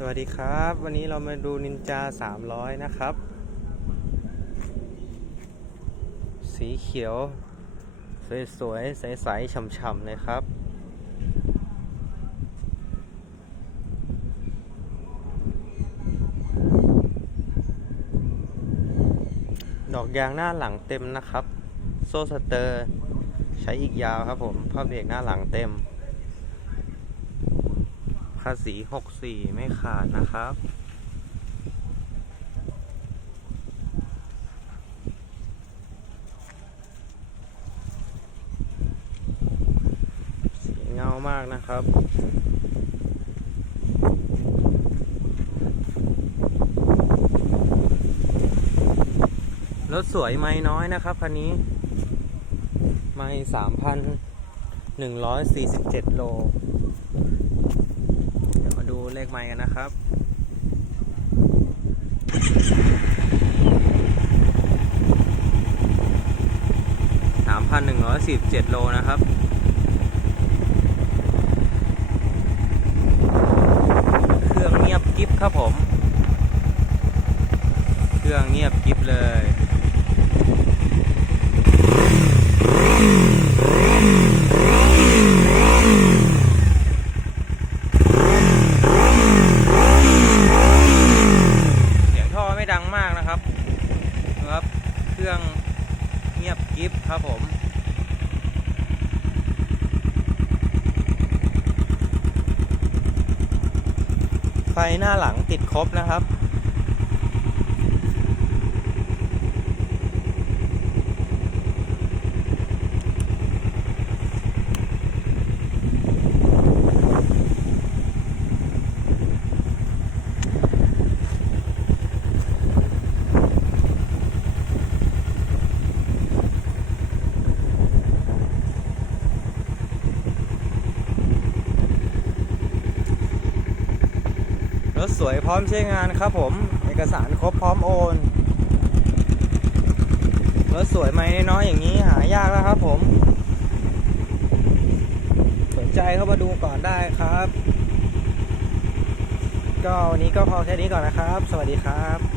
สวัสดีครับ วันนี้เรามาดูนินจา 300 นะครับ สีเขียว สวยๆ ใสๆฉ่ำๆเลยครับ ดอกยางหน้าหลังเต็มนะครับ โซ่สเตอร์ ใช้อีกยาวครับผมผ้าเบรกหน้าหลังเต็มาษี64ไม่ขาดนะครับ สีเงามากนะครับรถสวยไม่น้อยนะครับคันนี้ ไม่สามพันหนึ่งร้อยสี่สิบเจ็ดโล เดี๋ยวมาดูเลขไม้กันนะครับสามพันหนึ่งร้อยสิบเจ็ดโลนะครับ เครื่องเงียบกิฟครับผม เครื่องเงียบกิฟเลย เสียงท่อไม่ดังมากนะครับนะครับ เครื่อง เงียบกิฟครับผมไฟหน้าหลังติดครบนะครับ รถสวยพร้อมใช้งานครับผม เอกสารครบพร้อมโอน รถสวยไหมน้อยอย่างนี้หายากแล้วครับผม สนใจเข้ามาดูก่อนได้ครับ ก็วันนี้ก็พอแค่นี้ก่อนนะครับ สวัสดีครับ